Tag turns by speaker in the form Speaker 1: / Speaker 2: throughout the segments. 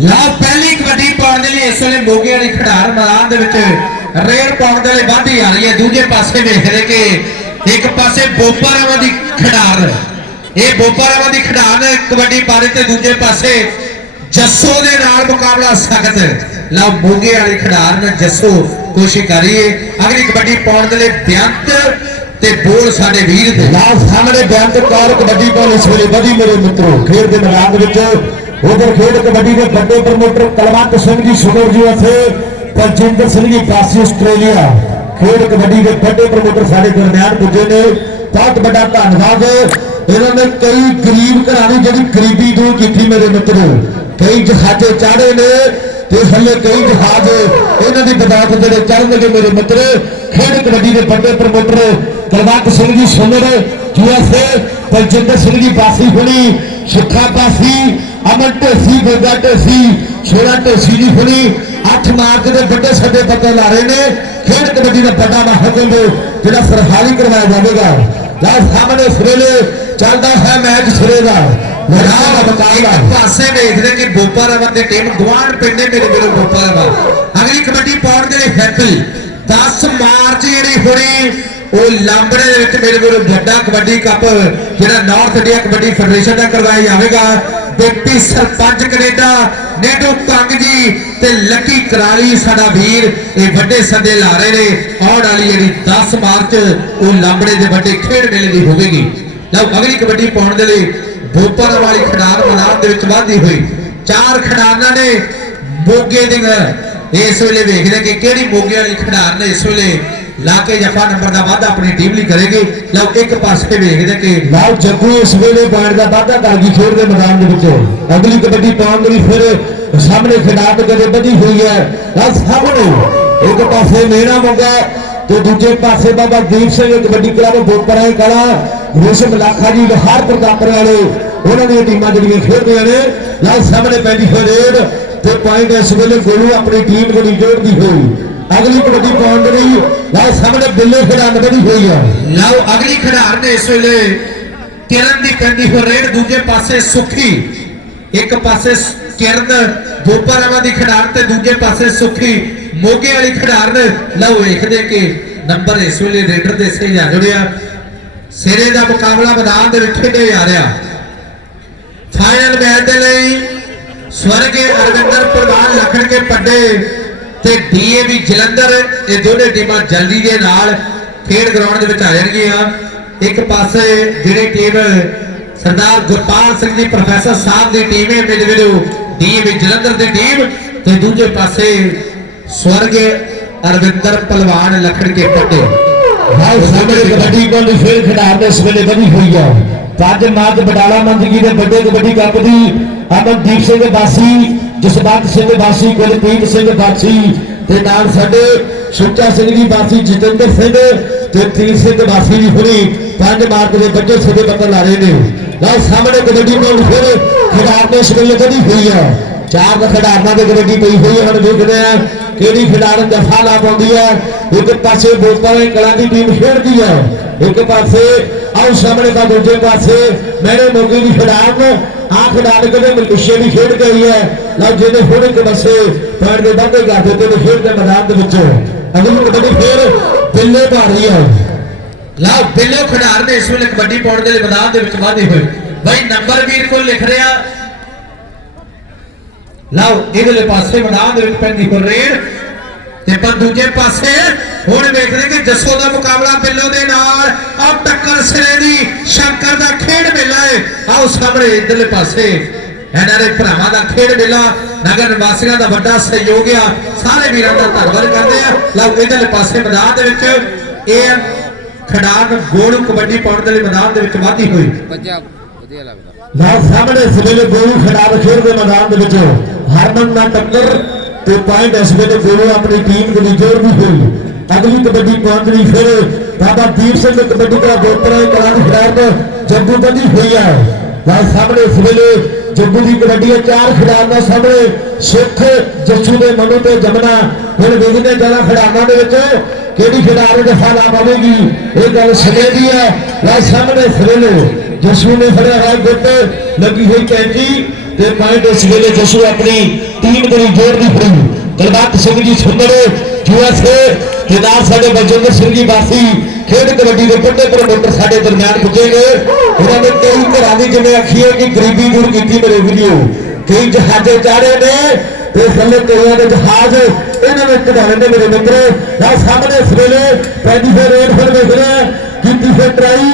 Speaker 1: ਲਓ, ਪਹਿਲੀ ਕਬੱਡੀ ਪਾਉਣ ਦੇ ਲਈ ਇਸ ਵੇਲੇ ਮੋਗੇ ਵਾਲੀ ਖਿਡਾਰ ਮੈਦਾਨ ਦੇ ਵਿੱਚ ਰੇਡ ਪਾਉਣ ਦੇ ਲਈ ਵਾਧੀ ਆ ਰਹੀ ਹੈ। ਦੂਜੇ ਪਾਸੇ ਵੇਖਦੇ ਕਿ ਇੱਕ ਪਾਸੇ ਬੋਪਾਰਾਵਾਂ ਦੀ ਖਿਡਾਰ, ਇਹ ਬੋਪਾਰਾਵਾਂ ਦੀ ਖਿਡਾਰ ਨੇ ਕਬੱਡੀ ਪਾ ਰਹੀ ਤੇ ਦੂਜੇ ਪਾਸੇ ਜੱਸੋ ਦੇ ਨਾਲ ਮੁਕਾਬਲਾ ਸਖਤ। ਲਓ, ਮੋਗੇ ਵਾਲੀ ਖਿਡਾਰ ਨੇ ਜੱਸੋ ਕੋਸ਼ਿਸ਼ ਕਰੀਏ ਅਗਲੀ ਕਬੱਡੀ ਪਾਉਣ ਦੇ ਲਈ ਬੇਅੰਤ ਤੇ ਬੋਲ ਸਾਡੇ ਵੀਰ ਦੇ
Speaker 2: ਲਾਲ ਸਾਹਮਣੇ ਬੇਅੰਤ ਕੌਰ ਕਬੱਡੀ ਪਾਉਣ ਇਸ ਵੇਲੇ ਵਧੀ ਮੇਰੇ ਮਿੱਤਰੋ। ਖੇਡ ਦੇ ਮੈਦਾਨ ਵਿੱਚ ਉਧਰ ਖੇਡ ਕਬੱਡੀ ਦੇ ਵੱਡੇ ਪ੍ਰਮੋਟਰ ਕਲਵੰਤ ਸਿੰਘ ਜੀ ਸੁਗਰ ਜੀ ਉੱਥੇ ਪਰਜਿੰਦਰ ਸਿੰਘ ਜੀ, ਪਾਸੀ ਆਸਟ੍ਰੇਲੀਆ। ਖੇਡ ਕਬੱਡੀ ਦੇ ਵੱਡੇ ਪ੍ਰਮੋਟਰ ਸਾਡੇ ਦਰਮਿਆਨ ਪੁੱਜੇ ਨੇ। ਬਹੁਤ ਵੱਡਾ ਧੰਨਵਾਦ। ਇਹਨਾਂ ਨੇ ਕਈ ਗਰੀਬ ਘਰਾਂ ਦੀ ਜਿਹੜੀ ਗਰੀਬੀ ਦੂਰ ਕੀਤੀ ਮੇਰੇ ਮਿੱਤਰੋ। ਕਈ ਜਹਾਜ਼ੇ ਚਾੜੇ ਨੇ ਤੇ ਹੱਲੇ ਕਈ ਜਹਾਜ਼। ਇਹਨਾਂ ਦੀ ਬਦਾਤ ਜਿਹੜੇ ਚੜਨਗੇ ਮੇਰੇ ਮਿੱਤਰ, ਖੇਡ ਕਬੱਡੀ ਦੇ ਵੱਡੇ ਪ੍ਰਮੋਟਰ ਕਲਵੰਤ ਸਿੰਘ ਜੀ ਸੁਨਰ ਯੂਐਸਏ ਬਲਜਿੰਦਰ ਸਿੰਘ ਜੀ ਬਾਸੀ ਹੁਣੀ, ਸੁੱਖਾ ਬਾਸੀ ਅਮਨ ਢੇਸੀ, ਗੋਗਾ ਢੇਸੀ ਛੋੜਾ ਢੇਸੀ ਜੀ ਹੁਣੀ 8 ਮਾਰਚ ਦੇ ਵੱਡੇ ਸੱਦੇ ਪੱਤੇ ਲਾ ਰਹੇ ਨੇ। ਖੇਡ ਕਬੱਡੀ ਦਾ ਵੱਡਾ ਮਹਾਕੁੰਭ ਜਿਹੜਾ ਸਰਹਾਲੀ ਕਰਵਾਇਆ ਜਾਵੇਗਾ। ਲੈ ਸਾਹਮਣੇ ਸਿਰੇਲੇ, ਚੱਲਦਾ ਹੈ ਮੈਚ ਸਿਰੇ ਦਾ ਲੜਾਈ ਦਾ
Speaker 1: ਪਾਸੇ ਵੇਖਦੇ ਕਿ ਬੋਪਾਰਾਵਾ ਦੀ ਟੀਮ ਗਵਾਂਢ ਪਿੰਡੇ ਮੇਰੇ ਵੀਰੋ ਬੋਪਾਰਾਵਾ ਅਗਲੀ ਕਬੱਡੀ ਪਾਉਣ ਦੇ ਹੈਪੀ। 10 ਮਾਰਚ ਜਿਹੜੀ ਹੋਣੀ ਉਹ ਲਾਂਬੜੇ ਦੇ ਵਿੱਚ ਮੇਰੇ ਵੀਰੋ ਵੱਡਾ ਕਬੱਡੀ ਕੱਪ, ਜਿਹੜਾ ਨਾਰਥ ਇੰਡੀਆ ਕਬੱਡੀ ਫੈਡਰੇਸ਼ਨ ਦਾ ਕਰਵਾਇਆ ਜਾਵੇਗਾ। ਡਿਪਟੀ ਸਰਪੰਚ ਕੈਨੇਡਾ ਨੇਡੂ ਕੰਗ ਜੀ ਤੇ ਲੱਕੀ ਕਰਾਲੀ, ਸਾਡਾ ਵੀਰ, ਇਹ ਵੱਡੇ ਸੱਦੇ ਲਾ ਰਹੇ ਨੇ। ਆਉਣ ਵਾਲੀ ਜਿਹੜੀ 10 ਮਾਰਚ, ਉਹ ਲਾਂਬੜੇ ਦੇ ਵੱਡੇ ਖੇਡ ਮੇਲੇ ਦੀ ਹੋਵੇਗੀ। ਲਓ, ਅਗਲੀ ਕਬੱਡੀ ਪਾਉਣ ਦੇ ਲਈ ਬੋਪਰ ਵਾਲੀ ਖਿਡਾਰ ਮੈਦਾਨ ਦੇ ਵਿੱਚ ਵਾਧੀ ਹੋਈ। ਚਾਰ ਖਿਡਾਰਨਾਂ ਨੇ ਮੋਗੇ ਦੇ ਇਸ ਵੇਲੇ ਵੇਖਦੇ ਕਿ ਕਿਹੜੀ ਮੋਗੇ ਵਾਲੀ ਖਿਡਾਰ ਨੇ ਇਸ ਵੇਲੇ ਲਾ ਕੇ ਜਫਾ ਨੰਬਰ ਦਾ ਵਾਧਾ ਆਪਣੀ ਟੀਮ ਲਈ ਕਰੇਗੀ। ਲਓ, ਇੱਕ ਪਾਸੇ ਵੇਖਦੇ ਕਿ
Speaker 2: ਲਾਲ ਜੱਗੂ ਇਸ ਵੇਲੇ ਬਾਣ ਦਾ ਵਾਧਾ ਕਰ ਗਈ ਖੇਡ ਦੇ ਮੈਦਾਨ ਦੇ ਵਿੱਚ। ਅਗਲੀ ਕਬੱਡੀ ਪਾਉਣ ਲਈ ਫਿਰ ਸਾਹਮਣੇ ਖਿਡਾਰ ਕਦੇ ਵਧੀ ਹੋਈ ਹੈ ਲਾਲ ਸਾਹਮਣੇ ਇੱਕ ਪਾਸੇ ਮੇਣਾ ਮੰਗਾ ਤੇ ਦੂਜੇ ਪਾਸੇ ਬਾਬਾ ਦੀਪ ਸਿੰਘ ਕਬੱਡੀ ਕਲੱਬ ਬੋਪਰਾ ਕਲਾ ਰੇਸ਼ਮ ਲਾਖਾ ਜੀ, ਹਰ ਪ੍ਰਤਾਪਰ ਵਾਲੇ, ਉਹਨਾਂ ਦੀਆਂ ਟੀਮਾਂ ਜਿਹੜੀਆਂ ਖੇਡਦੀਆਂ ਨੇ। ਲਾਲ ਸਾਹਮਣੇ ਪੈਂਦੀ ਹੋਈ ਰੇਡ ਤੇ ਪੁਆਇੰਟ ਇਸ ਵੇਲੇ ਗੋਲੂ ਆਪਣੀ ਟੀਮ ਜਿਹੜੀ ਜੋੜਦੀ ਹੋਈ। ਅਗਲੀ ਕਬੱਡੀ ਪਾਉਣ ਦੇ ਲਈ ਲਾਲ ਸਾਹਮਣੇ ਬਿੱਲੇ ਖਿਡਾਰ ਵਧੀ ਹੋਈ ਹੈ
Speaker 1: ਲਓ, ਅਗਲੀ ਖਿਡਾਰ ਨੇ ਇਸ ਵੇਲੇ ਕਿਰਨ ਦੀ ਪੈਂਦੀ ਹੋ ਰੇਡ, ਦੂਜੇ ਪਾਸੇ ਸੁਖੀ। ਇੱਕ ਪਾਸੇ ਕਿਰਨ ਬੋਪਰਾਵਾ ਦੀ ਖਿਡਾਰ ਤੇ ਦੂਜੇ ਪਾਸੇ ਸੁਖੀ। ਮੋਗੇ ਵਾਲੀ ਖਿਡਾਰ ਲਓ ਵੇਖਦੇ ਕਿ ਨੰਬਰ ਇਸ ਵੇਲੇ ਰੇਡਰ ਦੇ ਸਹੀ ਜਾ ਜੁੜਿਆ। ਸਿਰੇ ਦਾ ਮੁਕਾਬਲਾ ਮੈਦਾਨ ਦੇ ਵਿੱਚ ਖੇਡਿਆ ਜਾ ਰਿਹਾ। ਫਾਈਨਲ ਮੈਚ ਦੇ ਲਈ ਸਵਰਗੇ ਅਰਵਿੰਦਰ ਪ੍ਰਧਾਨ ਲਖਣ ਕੇ ਪੱਡੇ ਤੇ ਡੀਏਵੀ ਜਲੰਧਰ ਇਹ ਦੋਨੇ ਟੀਮਾਂ ਜਲਦੀ ਦੇ ਨਾਲ ਖੇਡ ਗਰਾਊਂਡ ਦੇ ਵਿੱਚ ਆ ਜਾਣਗੀਆਂ। ਇੱਕ ਪਾਸੇ ਜਿਹੜੀ ਟੀਮ ਸਰਦਾਰ ਗੁਰਪਾਲ ਸਿੰਘ ਜੀ ਪ੍ਰੋਫੈਸਰ ਸਾਹਿਬ ਦੀ ਟੀਮ ਹੈ ਮੇਰੇ ਵੀਰੋ ਡੀਏਵੀ ਜਲੰਧਰ ਦੀ ਟੀਮ ਤੇ ਦੂਜੇ ਪਾਸੇ ਸਵਰਗੇ ਅਰਵਿੰਦਰ ਪਹਿਲਵਾਨ ਲਖਣ ਕੇ ਪੱਡੇ
Speaker 2: ਹਾਲ ਸਾਹਮਣੇ ਕਬੱਡੀ ਕੋਲ ਦੀ ਫੇਰ ਖਿਡਾਰ ਦੇ ਇਸ ਵੇਲੇ ਬਣੀ ਹੋਈ ਹੈ ਪੰਜ ਮਾਰਚ ਬਟਾਲਾ ਮੰਦਗੀ ਦੇ ਵੱਡੇ ਕਬੱਡੀ ਕੱਪ ਦੀ ਅਮਨਦੀਪ ਸਿੰਘ ਬਾਸੀ ਜਸਵੰਤ ਸਿੰਘ ਬਾਸੀ ਕੁਲਪ੍ਰੀਤ ਸਿੰਘ ਬਾਸੀ ਤੇ ਨਾਲ ਸਾਡੇ ਸੁੱਚਾ ਸਿੰਘ ਜੀ ਬਾਸੀ ਜਤਿੰਦਰ ਸਿੰਘ ਤੇ ਤੀਰ ਸਿੰਘ ਬਾਸੀ ਜੀ ਹੁਣੀ ਪੰਜ ਮਾਰਚ ਦੇ ਵੱਡੇ ਸਿੱਧੇ ਪੱਤਰ ਲਾ ਰਹੇ ਨੇ। ਨਾਲ ਸਾਹਮਣੇ ਕਬੱਡੀ ਕੋਲ ਫਿਰ ਖਿਡਾਰ ਇਸ ਵੇਲੇ ਬਣੀ ਹੋਈ ਹੈ ਚਾਰ ਦਾ ਖਿਡਾਰਨਾਂ ਦੇ ਕਬੱਡੀ ਪਈ ਹੋਈ ਹੈ ਹੁਣ ਦੇਖਦੇ ਆ ਕਿਹੜੀ ਖਿਡਾਰਨ ਜਫਾ ਲਾ ਪਾਉਂਦੀ ਹੈ ਇੱਕ ਪਾਸੇ ਬੋਤਲਾਂ ਕਲਾਂ ਦੀ ਟੀਮ ਖੇਡਦੀ ਹੈ ਇੱਕ ਪਾਸੇ ਆਹ ਸਾਹਮਣੇ ਦਾ ਦੂਜੇ ਪਾਸੇ ਮੇਰੇ ਮੋਗੀ ਦੀ ਖਿਡਾਰਨ ਆ ਖਿਡਾਰਨ ਕਦੇ ਮਲਕੀਸ਼ੇ ਦੀ ਖੇਡ ਕੇ ਹੈ। ਲਓ ਜਿਹਦੇ ਹੁਣ ਇੱਕ ਪੈਰ ਦੇ ਬਾਂਦੇ ਕਰ ਦਿੱਤੇ ਖੇਡ ਦੇ ਮੈਦਾਨ ਦੇ ਵਿੱਚ। ਅਗਲੀ ਕਬੱਡੀ ਫੇਰ ਬਿੱਲੇ ਭਾਰੀ ਹੈ।
Speaker 1: ਲਓ ਬਿੱਲੋ ਖਿਡਾਰ ਨੇ ਇਸ ਵੇਲੇ ਕਬੱਡੀ ਪਾਉਣ ਦੇ ਮੈਦਾਨ ਦੇ ਵਿੱਚ ਵਾਧੇ ਹੋਏ। ਬਈ ਨੰਬਰ ਵੀਰ ਕੋਲ ਲਿਖ ਰਿਹਾ। ਲਓ ਇਹਦੇ ਪਾਸੇ ਮੈਦਾਨ ਦੇ ਵਿੱਚ ਪੈਂਦੀ ਹੋ ਰੇਡ। ਤੇ ਪਰ ਦੂਜੇ ਪਾਸੇ ਹੁਣ ਵੇਖਦੇ ਕਿ ਜੱਸੋ ਦਾ ਮੁਕਾਬਲਾ ਬਿੱਲੋ ਦੇ ਨਾਲ ਆਹ ਟੱਕਰ ਸਿਰੇ ਦੀ ਸ਼ੰਕਰ ਦਾ ਖੇਡ ਮੇਲਾ ਹੈ ਆਓ ਸਾਹਮਣੇ ਇਧਰਲੇ ਪਾਸੇ ਇਹਨਾਂ ਦੇ ਭਰਾਵਾਂ ਦਾ ਖੇਡ ਮੇਲਾ ਨਗਰ ਨਿਵਾਸੀਆਂ ਦਾ ਵੱਡਾ ਸਹਿਯੋਗ ਆ। ਸਾਰੇ ਵੀਰਾਂ ਦਾ ਧੰਨਵਾਦ ਕਰਦੇ ਆ। ਲਓ ਇਧਰਲੇ ਪਾਸੇ ਮੈਦਾਨ ਦੇ ਵਿੱਚ ਇਹ ਖਿਡਾਰ ਗੋਲੂ ਕਬੱਡੀ ਪਾਉਣ ਦੇ ਲਈ ਮੈਦਾਨ ਦੇ ਵਿੱਚ ਵਾਧੀ ਹੋਈ।
Speaker 3: ਵਧੀਆ ਵਧੀਆ ਲੱਗਦਾ।
Speaker 2: ਨਾਲ ਸਾਹਮਣੇ ਸਵੇਲੇ ਗੋਲੂ ਖਿਡਾਰ ਖੇਡ ਦੇ ਮੈਦਾਨ ਦੇ ਵਿੱਚ ਹਰਮਨ ਨਾਲ ਟੱਕਰ। ਤੇ ਪੁਆਇੰਟ ਇਸ ਵੇਲੇ ਗੋਲੂ ਆਪਣੀ ਟੀਮ ਦੇ ਲਈ ਜੋੜਦੀ ਹੋਈ ਅਗਲੀ ਕਬੱਡੀ ਪਹੁੰਚਣੀ ਫਿਰ। ਬਾਬਾ ਦੀਪ ਸਿੰਘ ਕਬੱਡੀ ਦਾ ਦੋਪਰਾ ਕਲਾਂ ਖਿਡਾਰ ਤੋਂ ਜੱਗੂ ਬੰਦੀ ਹੋਈ ਹੈ ਨਾਲ ਸਾਹਮਣੇ ਇਸ ਵੇਲੇ ਜੱਗੂ ਦੀ ਕਬੱਡੀ ਹੈ ਚਾਰ ਖਿਡਾਰਾਂ ਸਾਹਮਣੇ। ਸਿੱਖ ਜੱਸੂ ਦੇ ਮਨੂ ਤੇ ਜਮਨਾ ਹੁਣ ਵੇਖਦੇ ਜਾਣਾ ਖਿਡਾਰਾਂ ਦੇ ਵਿੱਚ ਕਿਹੜੀ ਖਿਡਾਰ ਜਫਾ ਲਾ ਪਾਵੇਗੀ ਇਹ ਗੱਲ ਸਮੇਂ ਦੀ ਹੈ ਨਾਲ ਸਾਹਮਣੇ ਸਵੇਲੇ ਜਸੂ ਨੇ ਫੜਿਆ ਹੋਇਆ ਗੁੱਟ। ਲੱਗੀ ਹੋਈ ਕੈਂਚੀ। ਤੇ ਪੁਆਇੰਟ ਇਸ ਵੇਲੇ ਜਸੂ ਆਪਣੀ ਟੀਮ ਦੇ ਲਈ ਜੋੜਦੀ ਫੜੀ। ਗਲਬੰਤ ਸਿੰਘ ਜੀ ਸੁੰਦਰ ਯੂਐਸਏ ਤੇ ਸਾਡੇ ਬਲਜਿੰਦਰ ਸਿੰਘ ਜੀ ਬਾਸੀ ਖੇਡ ਕਬੱਡੀ ਦੇ ਵੱਡੇ ਪ੍ਰਮੋਟਰ ਸਾਡੇ ਦਰਮਿਆਨ ਪੁੱਜੇ ਨੇ ਉਹਨਾਂ ਨੇ ਕਈ ਘਰਾਂ ਦੀ ਜਿਵੇਂ ਆਖੀਏ ਕਿ ਗਰੀਬੀ ਦੂਰ ਕੀਤੀ ਮੇਰੇ ਵੀਡੀਓ ਕਈ ਜਹਾਜ਼ੇ ਚਾੜੇ ਨੇ ਤੇ ਥੱਲੇ ਕਈਆਂ ਦੇ ਜਹਾਜ਼, ਇਹਨਾਂ ਨੇ ਕਢਾਉਣੇ ਨੇ ਮੇਰੇ ਮਿੱਤਰੋ। ਨਾਲ ਸਾਹਮਣੇ ਇਸ ਵੇਲੇ ਪੈਦੀ ਫਿਰ ਰੇਡ ਫਿਰ ਵੇਖ ਰਿਹਾ ਕੀਤੀ ਫਿਰ ਟਰਾਈ।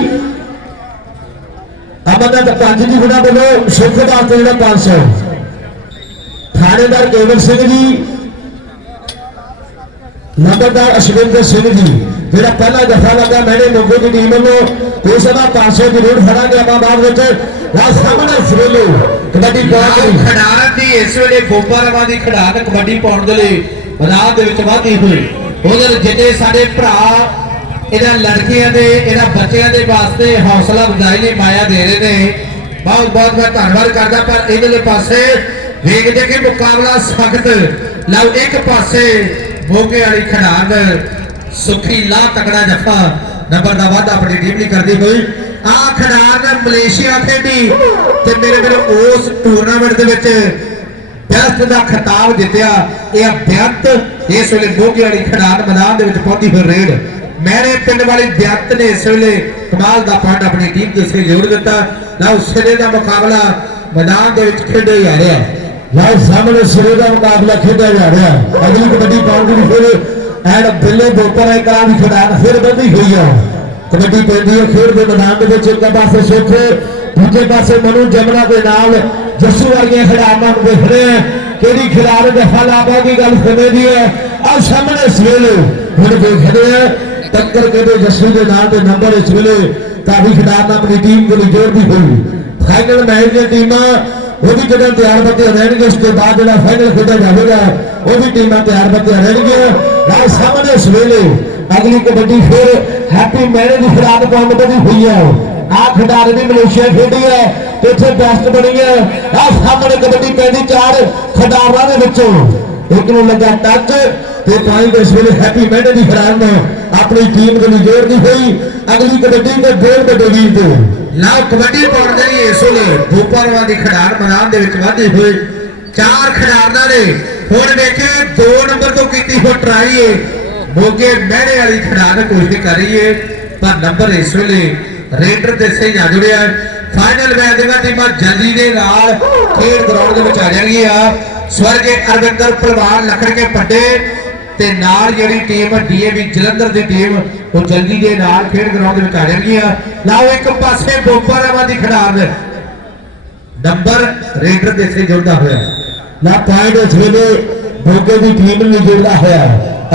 Speaker 2: ਅਮਰਨਾਥ ਪੰਜ ਜੀ ਗੁਣਾ ਵੱਲੋਂ ਸੁੱਖ ਵਾਸਤੇ ਜਿਹੜਾ 500 ਥਾਣੇਦਾਰ ਕੇਵਲ ਸਿੰਘ ਜੀ ਨੰਬਰਦਾਰ ਅਸ਼ਵਿੰਦਰ ਸਿੰਘ ਜੀ ਜਿਹੜਾ ਪਹਿਲਾ ਦਫਾ ਲੱਗਾ ਮੈਨੇ ਲੋਗੋ ਦੀ ਟੀਮ ਵੱਲੋਂ ਉਸ ਦਾ 500 ਜ਼ਰੂਰ ਫੜਾਂਗੇ ਆਪਾਂ ਬਾਅਦ ਵਿੱਚ। ਆ ਸਾਹਮਣੇ ਸਵੇਲੋ ਕਬੱਡੀ ਪਾਉਣ
Speaker 1: ਖਿਡਾਰਨ ਦੀ ਇਸ ਵੇਲੇ ਗੋਪਾਰਵਾ ਦੀ ਖਿਡਾਰਨ ਕਬੱਡੀ ਪਾਉਣ ਦੇ ਲਈ ਮੈਦਾਨ ਦੇ ਵਿੱਚ ਵਾਧੀ ਹੋਈ। ਉਧਰ ਜਿਹੜੇ ਸਾਡੇ ਭਰਾ ਇਹਨਾਂ ਲੜਕੀਆਂ ਦੇ, ਇਹਨਾਂ ਬੱਚਿਆਂ ਦੇ ਵਾਸਤੇ ਹੌਸਲਾ ਵਧਾਈ ਲਈ ਮਾਇਆ ਦੇ ਰਹੇ ਨੇ। ਬਹੁਤ ਬਹੁਤ ਮੈਂ ਧੰਨਵਾਦ ਕਰਦਾ, ਪਰ ਇਹਦੇ ਪਾਸੇ ਵੇਖਦੇ ਕਿ ਮੁਕਾਬਲਾ ਸਖਤ। ਲਓ, ਇੱਕ ਪਾਸੇ ਮੋਗੇ ਵਾਲੀ ਖਿਡਾਰਨ ਸੁਖੀ ਲਾ ਤਕੜਾ ਜੱਫਾ ਨੰਬਰ ਦਾ ਵਾਧਾ ਆਪਣੀ ਟੀਮ ਲਈ ਕਰਦੀ ਹੋਈ। ਆ ਖਿਡਾਰਨ ਮਲੇਸ਼ੀਆ ਖੇਡੀ ਤੇ ਮੇਰੇ ਮੇਰੇ ਉਸ ਟੂਰਨਾਮੈਂਟ ਦੇ ਵਿੱਚ ਬੈਸਟ ਦਾ ਖਿਤਾਬ ਜਿੱਤਿਆ। ਇਹ ਬੇਅੰਤ ਇਸ ਵੇਲੇ ਮੋਗੇ ਵਾਲੀ ਖਿਡਾਰਨ ਮੈਦਾਨ ਦੇ ਵਿੱਚ ਪਹੁੰਚੀ ਹੋਈ ਰੇਡ। ਮੇਰੇ ਪਿੰਡ ਵਾਲੀ ਵਿਅਕਤ ਨੇ ਇਸ ਵੇਲੇ ਕਮਾਲ ਦਾ ਪੁਆਇੰਟ ਆਪਣੀ ਟੀਮ ਦੇ ਸੇ ਜੋੜ ਦਿੱਤਾ। ਨਾ ਉਸੇ ਦਾ ਮੁਕਾਬਲਾ ਮੈਦਾਨ ਦੇ ਵਿੱਚ ਖੇਡਿਆ ਜਾ ਰਿਹਾ। ਹੈ
Speaker 2: ਸਾਹਮਣੇ ਸਿਰੇ ਦਾ ਮੁਕਾਬਲਾ ਖੇਡਿਆ ਜਾ ਰਿਹਾ। ਅਗਲੀ ਕਬੱਡੀ ਪਾਉਣ ਦੀ ਫਿਰ ਐਡ ਬਿੱਲੇ ਦੋਪਰ ਇੱਕ ਰਾਂ ਦੀ ਖਿਡਾਰਨ ਫਿਰ ਵਧੀ ਹੋਈ ਆ। ਕਬੱਡੀ ਪੈਂਦੀ ਹੈ ਖੇਡ ਦੇ ਮੈਦਾਨ ਦੇ ਵਿੱਚ। ਇੱਕ ਪਾਸੇ ਸੁੱਖ, ਦੂਜੇ ਪਾਸੇ ਮਨੂ ਜਮਨਾ ਦੇ ਨਾਲ ਜੱਸੂ ਵਰਗੀਆਂ ਖਿਡਾਰਨਾਂ ਨੂੰ ਦੇਖ ਰਹੇ ਆ। ਕਿਹੜੀ ਖਿਡਾਰ ਦਫਾ ਲਾਪਾ ਦੀ ਗੱਲ ਸਮੇਂ ਹੈ ਆ? ਸਾਹਮਣੇ ਸਵੇਲੇ ਹੁਣ ਦੇਖਦੇ ਆ ਟੱਕਰ ਕਿਹਦੇ ਜੱਸੂ ਦੇ ਨਾਲ ਦੇ ਨੰਬਰ ਇਸ ਵੇਲੇ ਕਾਫੀ ਖਿਡਾਰਨ ਆਪਣੀ ਟੀਮ ਦੇ ਲਈ ਜੋੜਦੀ ਹੋਈ। ਫਾਈਨਲ ਮੈਚ ਦੀਆਂ ਟੀਮਾਂ ਉਹ ਵੀ ਤਿਆਰ ਬੱਤੇ ਰਹਿਣਗੇ ਉਸ ਤੋਂ ਬਾਅਦ ਜਿਹੜਾ ਫਾਈਨਲ ਖੇਡਿਆ ਜਾਵੇਗਾ ਉਹ ਟੀਮਾਂ ਤਿਆਰ ਬੱਤੇ ਰਹਿਣਗੀਆਂ। ਨਾਲ ਸਾਹਮਣੇ ਸਵੇਲੇ ਅਗਲੀ ਕਬੱਡੀ ਫਿਰ ਹੈਪੀ ਮੈਰਿਜ ਦੀ ਪਾਉਣ ਬਣੀ ਹੋਈ ਹੈ। ਆ ਖਿਡਾਰ ਵੀ ਮਲੇਸ਼ੀਆ ਖੇਡੀ ਹੈ ਤੇ ਇੱਥੇ ਬੈਸਟ ਬਣੀ ਹੈ। ਆ ਸਾਹਮਣੇ ਕਬੱਡੀ ਪੈਂਦੀ ਚਾਰ ਖਿਡਾਰਨਾਂ ਦੇ ਵਿੱਚੋਂ। ਇੱਕ ਨੂੰ ਲੱਗਾ ਟੱਚ ਤੇ ਪਾਈ ਇਸ ਵੇਲੇ ਹੈਪੀ ਮੈਰਿਜ ਦੀ ਖਿਡਾਰ ਨੂੰ ਆਪਣੀ ਟੀਮ ਦੇ ਲਈ ਜੋੜਦੀ ਹੋਈ। ਅਗਲੀ ਕਬੱਡੀ ਦੇ ਗੋਲ ਵੱਡੇ ਵੀਰ ਤੇ
Speaker 1: ਲਓ, ਕਬੱਡੀ ਪਾਉਣ ਦੇ ਲਈ ਇਸ ਵੇਲੇ ਗੋਪਾਲਵਾ ਦੀ ਖਿਡਾਰ ਮੈਦਾਨ ਦੇ ਵਿੱਚ ਵਾਧੀ ਹੋਈ। ਚਾਰ ਖਿਡਾਰਨਾਂ ਨੇ ਹੁਣ ਵੇਖੇ 2 ਨੰਬਰ ਤੋਂ ਕੀਤੀ ਹੋ ਟਰਾਈ ਏ। ਮੋਗੇ ਮਹਿਣੇ ਵਾਲੀ ਖਿਡਾਰਨ ਕੋਸ਼ਿਸ਼ ਕਰ ਰਹੀ ਏ, ਪਰ ਨੰਬਰ ਇਸ ਵੇਲੇ ਰੇਡਰ ਦੇ ਸਹੀ ਆ ਜੁੜਿਆ ਫਾਈਨਲ ਮੈਚ ਦੇ ਵਿੱਚ ਟੀਮਾਂ ਜਲਦੀ ਦੇ ਨਾਲ ਖੇਡ ਗਰਾਊਂਡ ਦੇ ਵਿੱਚ ਆ ਜਾਣਗੀਆਂ। ਸਵਰਗੇ ਅਰਵਿੰਦਰ ਪਹਿਲਵਾਨ ਲਖੜ ਕੇ ਪੱਡੇ ਤੇ ਨਾਲ ਜਿਹੜੀ ਟੀਮ ਡੀਏਵੀ ਜਲੰਧਰ ਦੀ ਟੀਮ ਉਹ ਜਲਦੀ ਦੇ ਨਾਲ ਖੇਡ ਗਰਾਊਂਡ ਦੇ ਵਿੱਚ ਆ ਜਾਣਗੀਆਂ। ਲਾਓ ਇੱਕ ਪਾਸੇ ਬੋਪਾਰਾਵਾ ਦੀ ਖਿਡਾਰਨ। ਨੰਬਰ ਰੇਡਰ ਦੇ ਸੇ ਜੁੜਦਾ ਹੋਇਆ।
Speaker 2: ਨਾ ਪੁਆਇੰਟ ਇਸ ਵੇਲੇ ਮੋਗੇ ਦੀ ਟੀਮ ਨੂੰ ਜੋੜਦਾ ਹੋਇਆ।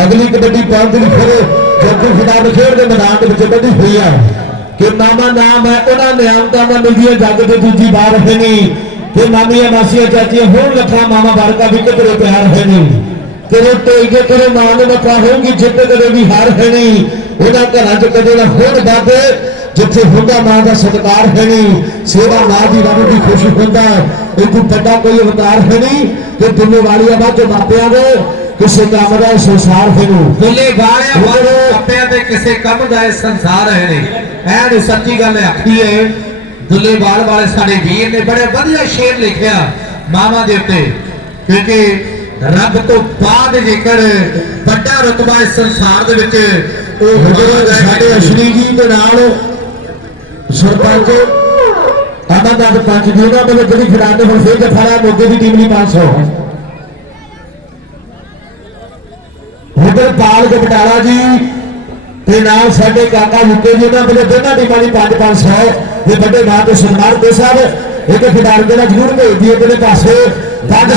Speaker 2: ਅਗਲੀ ਕਬੱਡੀ ਪਾਉਣ ਦੇ ਫਿਰ ਜੱਗੂ ਖਿਡਾਰ ਖੇਡ ਦੇ ਮੈਦਾਨ ਦੇ ਵਿੱਚ ਵੱਡੀ ਹੋਈ ਆ। ਕਿ ਮਾਮਾ ਨਾਮ ਹੈ, ਉਹਨਾਂ ਨਿਆਮਤਾਂ ਦਾ ਮਿਲਦੀਆਂ, ਜੱਗ ਦੇ ਦੂਜੀ ਵਾਰ ਹੈ ਨਹੀਂ ਕਿ ਮਾਮੀਆਂ, ਮਾਸੀਆਂ, ਚਾਚੀਆਂ ਹੋਣ ਲੱਖਾਂ ਮਾਮਾ ਬਾਰਕਾ ਵੀ ਕਿਧਰੇ ਪਿਆਰ ਹੈ ਨਹੀਂ ਤੇਰੇ ਟੋਈਏ ਤੇਰੇ ਮਾਂ ਦੇ ਮੱਥਾ ਹੋਊਗੀ ਜਿੱਤ ਕਦੇ ਵੀ ਹਾਰ ਹੈ ਨਹੀਂ। ਉਹਨਾਂ ਘਰਾਂ 'ਚ ਕਦੇ ਨਾ ਹੋਣ ਬਾਬੇ ਜਿੱਥੇ ਹੁੰਦਾ ਮਾਂ ਦਾ ਸਤਿਕਾਰ ਹੈ ਨਹੀਂ ਸੇਵਾ ਮਾਂ ਦੀ ਰੱਬ ਦੀ ਖੁਸ਼ੀ ਹੁੰਦਾ ਇਹ ਕੋਈ ਵੱਡਾ ਕੋਈ ਅਵਤਾਰ ਹੈ ਨਹੀਂ ਕਿ ਦੁਨੀਆ ਵਾਲੀ ਆ ਬਾਅਦ ਮਾਪਿਆਂ ਦੇ ਕਿਸੇ ਕੰਮ ਦਾ ਸੰਸਾਰ ਹੈ ਨੂੰ
Speaker 1: ਦੁੱਲੇ ਵਾਲਿਆਂ ਵਾਲੇ ਕੱਪਿਆਂ ਤੇ ਕਿਸੇ ਕੰਮ ਦਾ ਸੰਸਾਰ ਹੈ ਨਹੀਂ। ਐ ਨੂੰ ਸੱਚੀ ਗੱਲ ਆਖੀ ਹੈ ਦੁੱਲੇਵਾਲ ਵਾਲੇ ਸਾਡੇ ਵੀਰ ਨੇ ਬੜੇ ਵਧੀਆ ਸ਼ੇਰ ਲਿਖਿਆ ਮਾਵਾਂ ਦੇ ਉੱਤੇ ਕਿਉਂਕਿ ਰੱਬ ਤੋਂ ਬਾਅਦ ਜੇਕਰ ਵੱਡਾ ਰਤਬਾ ਇਸ ਸੰਸਾਰ ਦੇ ਵਿੱਚ ਉਹ ਦਾ ਹੈ।
Speaker 2: ਸਾਡੇ ਅਸ਼ਰੀ ਜੀ ਦੇ ਨਾਲ ਸਰਪੰਚ ਅਮਰਨਾਥ ਪੰਜ ਜੀ ਉਹਨਾਂ ਵੱਲੋਂ ਜਿਹੜੀ ਖਿਡਾਰਨ ਨੇ ਹੁਣ ਫੇਰ ਜਫਾਰਾ ਮੋਗੇ ਦੀ ਟੀਮ ਲਈ 500 ਉਧਰ ਪਾਲ ਬਟਾਲਾ ਜੀ ਤੇ ਨਾਲ ਸਾਡੇ ਕਾਕਾ ਮੁੱਕੇ ਜੀ ਉਹਨਾਂ ਵੱਲੋਂ ਦੋਨਾਂ ਟੀਮਾਂ ਲਈ 5 500 ਦੇ ਵੱਡੇ ਨਾਂ ਤੇ ਸਨਮਾਨ ਦੇ ਸਾਹਿਬ ਇੱਕ ਖਿਡਾਰਨ ਜਿਹੜਾ ਜ਼ਰੂਰ ਭੇਜ ਦਈਏ ਤੇਰੇ ਪਾਸੇ ਪੰਜ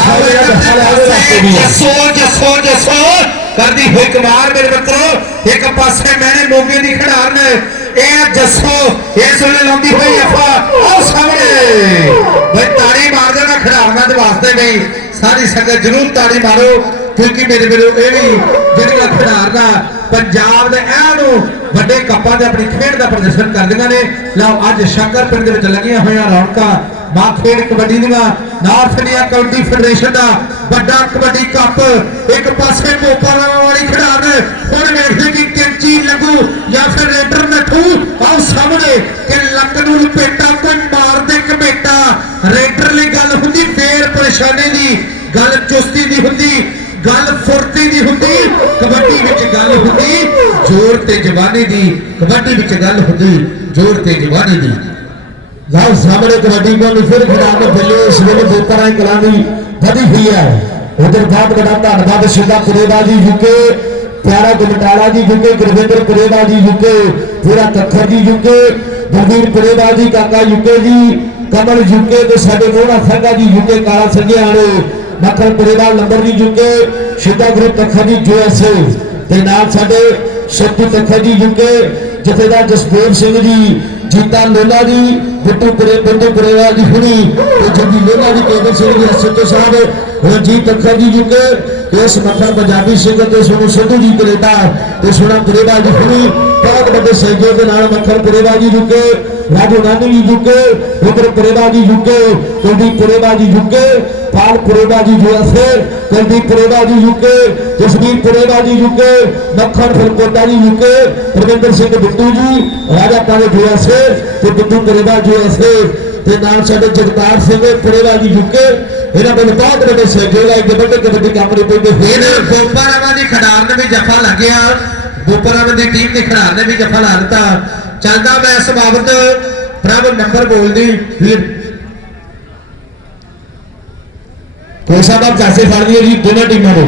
Speaker 2: ਸੌ ਦਾ
Speaker 1: ਕਰਦੀ ਹੋਈ ਕਮਾਲ ਮੇਰੇ ਮਿੱਤਰੋ। ਇੱਕ ਪਾਸੇ ਮੈਨੇ ਮੋਗੇ ਦੀ ਖਿਡਾਰਨ। ਇਹ ਜੱਸੋ, ਇਸ ਵੇਲੇ ਲਾਉਂਦੀ ਹੋਈ ਅਫਾ ਆਹ ਸਾਹਮਣੇ। ਬਈ ਤਾੜੀ ਮਾਰ ਦੇਣਾ ਖਿਡਾਰਨਾਂ ਦੇ ਵਾਸਤੇ ਵੀ। ਸਾਰੀ ਸੰਗਤ ਜਰੂਰ ਤਾੜੀ ਮਾਰੋ। ਕਿਉਂਕਿ ਮੇਰੇ ਵੀਰੋ, ਇਹ ਵੀ ਜਿਹੜੀਆਂ ਖਿਡਾਰਨਾਂ ਪੰਜਾਬ ਦੇ ਐ ਨੂੰ ਵੱਡੇ ਕੱਪਾਂ ਦੇ ਆਪਣੀ ਖੇਡ ਦਾ ਪ੍ਰਦਰਸ਼ਨ ਕਰਦੀਆਂ ਨੇ। ਲਓ, ਅੱਜ ਸ਼ੰਕਰ ਪਿੰਡ ਦੇ ਵਿੱਚ ਲੱਗੀਆਂ ਹੋਈਆਂ ਰੌਣਕਾਂ। ਮਾਂ ਖੇਡ ਕਬੱਡੀ ਦੀਆਂ ਨਾਰਥ ਇੰਡੀਆ ਕਬੱਡੀ ਫੈਡਰੇਸ਼ਨ ਦਾ ਵੱਡਾ ਕਬੱਡੀ ਕੱਪ। ਇੱਕ ਪਾਸੇ ਮੋਪਾਲਾ ਵਾਲੀ ਖਿਡਾਰਨ। ਹੁਣ ਵੇਖਦੇ ਕਿ ਕਿੰਚੀ ਲੱਗੂ ਜਾਂ ਫਿਰ ਰੇਡਰ ਨੱਠੂ। ਆਓ ਸਾਹਮਣੇ ਕਿ ਲੱਕ ਨੂੰ ਲਪੇਟਾ, ਕੋਈ ਮਾਰ ਕਮੇਟਾ। ਰੇਡਰ ਲਈ ਗੱਲ ਹੁੰਦੀ, ਫੇਰ ਪਰੇਸ਼ਾਨੀ ਦੀ। ਗੱਲ ਚੁਸਤੀ ਦੀ ਹੁੰਦੀ, ਗੱਲ ਫੁਰਤੀ ਦੀ ਹੁੰਦੀ। ਕਬੱਡੀ ਵਿੱਚ ਗੱਲ ਹੁੰਦੀ, ਜ਼ੋਰ ਤੇ ਜਵਾਨੀ ਦੀ। ਕਬੱਡੀ ਵਿੱਚ ਗੱਲ ਹੁੰਦੀ, ਜ਼ੋਰ ਤੇ ਜਵਾਨੀ ਦੀ।
Speaker 2: ਲਓ ਸਾਹਮਣੇ ਕਬੱਡੀ ਕੋਲ ਫਿਰ ਖਿਡਾਰਨ ਬੱਲੇ ਇਸ ਵੇਲੇ ਬੋਤਰਾਂ ਕਲਾਂ ਵਧੀ ਹੋਈ ਹੈ। ਉਧਰ ਬਹੁਤ ਬੜਾ ਧੰਨਵਾਦ ਸਿੱਧਾ ਪੁਰੇਵਾ ਜੀ ਯੂਕੇ ਪਿਆਰਾ ਗੁਮਟਾਲਾ ਜੀ ਯੂਕੇ ਗੁਰਵਿੰਦਰ ਪੁਰੇਵਾ ਜੀ ਯੂਕੇ ਪੂਰਾ ਤੱਖਰ ਜੀ ਯੂਕੇ ਬਲਵੀਰ ਪੁਰੇਵਾ ਜੀ, ਕਾਕਾ ਯੂਕੇ ਜੀ, ਕਮਲ ਯੂਕੇ ਤੇ ਸਾਡੇ ਮੋਹਣਾ ਸੰਗਾ ਜੀ ਯੂਕੇ ਕਾਲਾ ਸੰਗਿਆ ਵਾਲੇ, ਮੱਖਣ ਪੁਰੇਵਾ ਲੰਬਰ ਜੀ ਯੂਕੇ ਸਿੱਧਾ ਗੁਰੂ ਤੱਖਰ ਜੀ ਯੂਐਸਏ ਤੇ ਨਾਲ ਸਾਡੇ ਸ਼ਕਤੀ ਤੱਖਰ ਜੀ ਯੂਕੇ ਜਥੇਦਾਰ ਜਸਦੇਵ ਸਿੰਘ ਜੀ, ਜੀਤਾ ਲੋਲਾ ਜੀ ਬਿੱਟੂ ਪੁਰੇ ਬਿੰਦੂ ਪੁਰੇਵਾ ਜੀ ਹੁਣੀ। ਤੇ ਜੱਗੀ ਲੋਲਾ ਜੀ ਕੇਂਦਰ ਸਿੰਘ ਜੀ ਅਸਤੋ ਸਾਹਿਬ ਰਣਜੀਤ ਅੱਖਰ ਜੀ ਜੁਕੇ ਇਸ ਮੱਥਾ ਪੰਜਾਬੀ ਸਿੰਘ ਤੇ ਸੋਨੂ ਸਿੱਧੂ ਜੀ ਕੈਨੇਡਾ ਤੇ ਸੋਨਾ ਪੁਰੇਵਾ ਜੀ ਹੁਣੀ। ਬਹੁਤ ਵੱਡੇ ਸਹਿਯੋਗ ਦੇ ਨਾਲ ਮੱਖਣ ਪੁਰੇਵਾ ਜੀ ਜੁਕੇ ਰਾਜੂ ਨਾਨੀ ਜੀ ਜੁਕੇ ਉਧਰ ਪੁਰੇਵਾ ਜੀ ਜੁਕੇ ਕੁਲਦੀਪ ਪੁਰੇਵਾ ਜੀ ਜੁਕੇ ਪਾਲ ਪੁਰੇਵਾ ਜੀ ਜੁਆਸੇ ਕੁਲਦੀਪ ਪੁਰੇਵਾ ਜੀ ਜੁਕੇ ਜਸਵੀਰ ਪੁਰੇਵਾ ਜੀ ਜੁਕੇ ਮੱਖਣ ਫਰਕੋਟਾ ਜੀ ਜੁਕੇ ਰਵਿੰਦਰ ਸਿੰਘ ਬਿੱਟੂ ਜੀ, ਰਾਜਾ ਪਾਲੇ ਜੁਆਸੇ ਤੇ ਬਿੱਟੂ ਪੁਰੇਵਾ ਜੁਆਸੇ ਤੇ ਨਾਲ ਸਾਡੇ ਜਗਤਾਰ ਸਿੰਘ ਪੁਰੇਵਾ ਜੀ ਜੁਕੇ ਇਹਨਾਂ ਦੇ ਬਹੁਤ ਵੱਡੇ ਸਹਿਯੋਗ ਹੈ ਵੱਡੇ ਕਬੱਡੀ ਕੰਮ ਦੇ ਪੈਂਦੇ। ਹੋਏ
Speaker 1: ਗੋਪਾਰਾਵਾਂ ਦੀ ਖਿਡਾਰਨ ਵੀ ਜਫਾ ਲੱਗਿਆ, ਗੋਪਾਰਾਵਾਂ ਦੀ ਟੀਮ ਦੇ ਖਿਡਾਰਨ ਨੇ ਵੀ ਜਫਾ ਲਾ ਦਿੱਤਾ। ਚੱਲਦਾ ਮੈਂ ਇਸ ਬਾਬਤ ਪ੍ਰਭ ਨੰਬਰ ਬੋਲਦੀ। ਵੀਰ
Speaker 2: ਕੋਸਾ ਦਾ ਕਾਸੇ ਫੜ ਲਈਏ ਜੀ, ਦੋਨਾਂ ਟੀਮਾਂ ਦੇ।